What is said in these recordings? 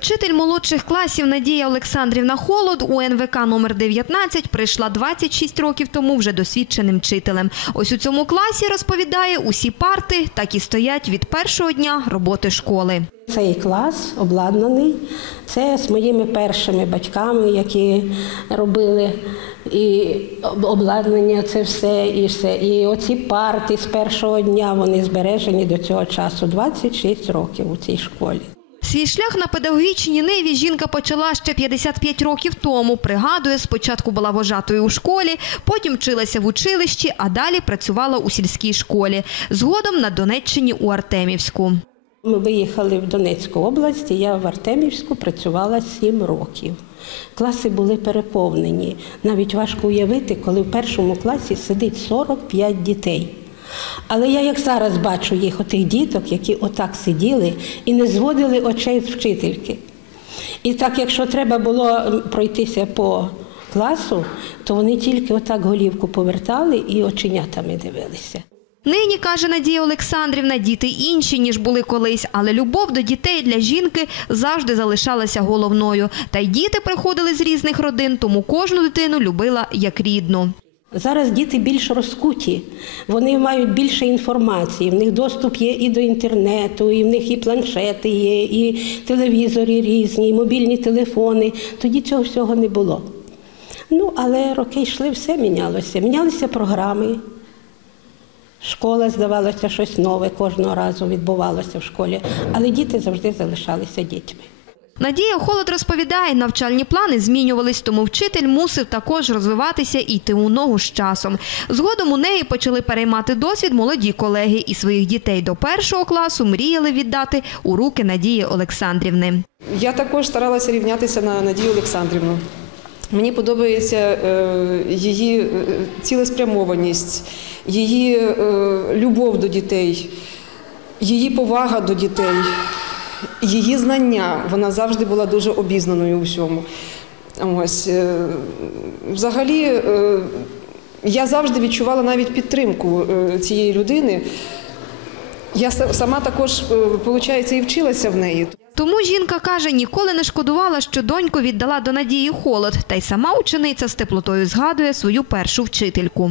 Вчитель молодших класів Надія Олександрівна Холод у НВК номер 19 прийшла 26 років тому вже досвідченим вчителем. Ось у цьому класі, розповідає, усі парти так і стоять від першого дня роботи школи. Цей клас обладнаний. Це з моїми першими батьками, які робили і обладнання, це все, і все. І оці парти з першого дня вони збережені до цього часу. 26 років у цій школі. Свій шлях на педагогічній ниві жінка почала ще 55 років тому. Пригадує, спочатку була вожатою у школі, потім вчилася в училищі, а далі працювала у сільській школі. Згодом на Донеччині у Артемівську. Ми виїхали в Донецьку область, я в Артемівську працювала 7 років. Класи були переповнені. Навіть важко уявити, коли в першому класі сидить 45 дітей. Але я як зараз бачу їх, отих діток, які отак сиділи і не зводили очей з вчительки. І так, якщо треба було пройтися по класу, то вони тільки отак голівку повертали і оченятами дивилися. Нині, каже Надія Олександрівна, діти інші, ніж були колись, але любов до дітей для жінки завжди залишалася головною. Та й діти приходили з різних родин, тому кожну дитину любила як рідну. Зараз діти більш розкуті, вони мають більше інформації. В них доступ є і до інтернету, і в них і планшети є, і телевізори різні, і мобільні телефони. Тоді цього всього не було. Ну, але роки йшли, все мінялося. Мінялися програми. Школа здавалося щось нове кожного разу відбувалося в школі, але діти завжди залишалися дітьми. Надія Холод розповідає, навчальні плани змінювались, тому вчитель мусив також розвиватися і йти у ногу з часом. Згодом у неї почали переймати досвід молоді колеги і своїх дітей до першого класу мріяли віддати у руки Надії Олександрівни. Я також старалася рівнятися на Надію Олександрівну. Мені подобається е, її е, цілеспрямованість, її е, любов до дітей, її повага до дітей, її знання. Вона завжди була дуже обізнаною у всьому. Ось е, взагалі. е, Я завжди відчувала навіть підтримку е, цієї людини. Я сама також, виходить, і вчилася в неї. Тому жінка каже, ніколи не шкодувала, що доньку віддала до Надії Холод, та й сама учениця з теплотою згадує свою першу вчительку.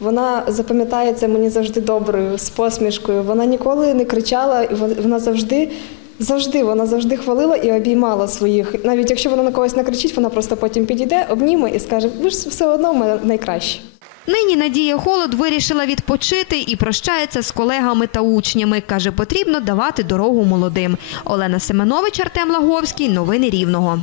Вона запам'ятається мені завжди доброю, з посмішкою. Вона ніколи не кричала, і вона завжди, завжди, вона завжди хвалила і обіймала своїх. Навіть якщо вона на когось не кричить, вона просто потім підійде, обніме і скаже: ви ж все одно в мене найкращі. Нині Надія Холод вирішила відпочити і прощається з колегами та учнями. Каже, потрібно давати дорогу молодим. Олена Семенович, Артем Лаговський. Новини Рівного.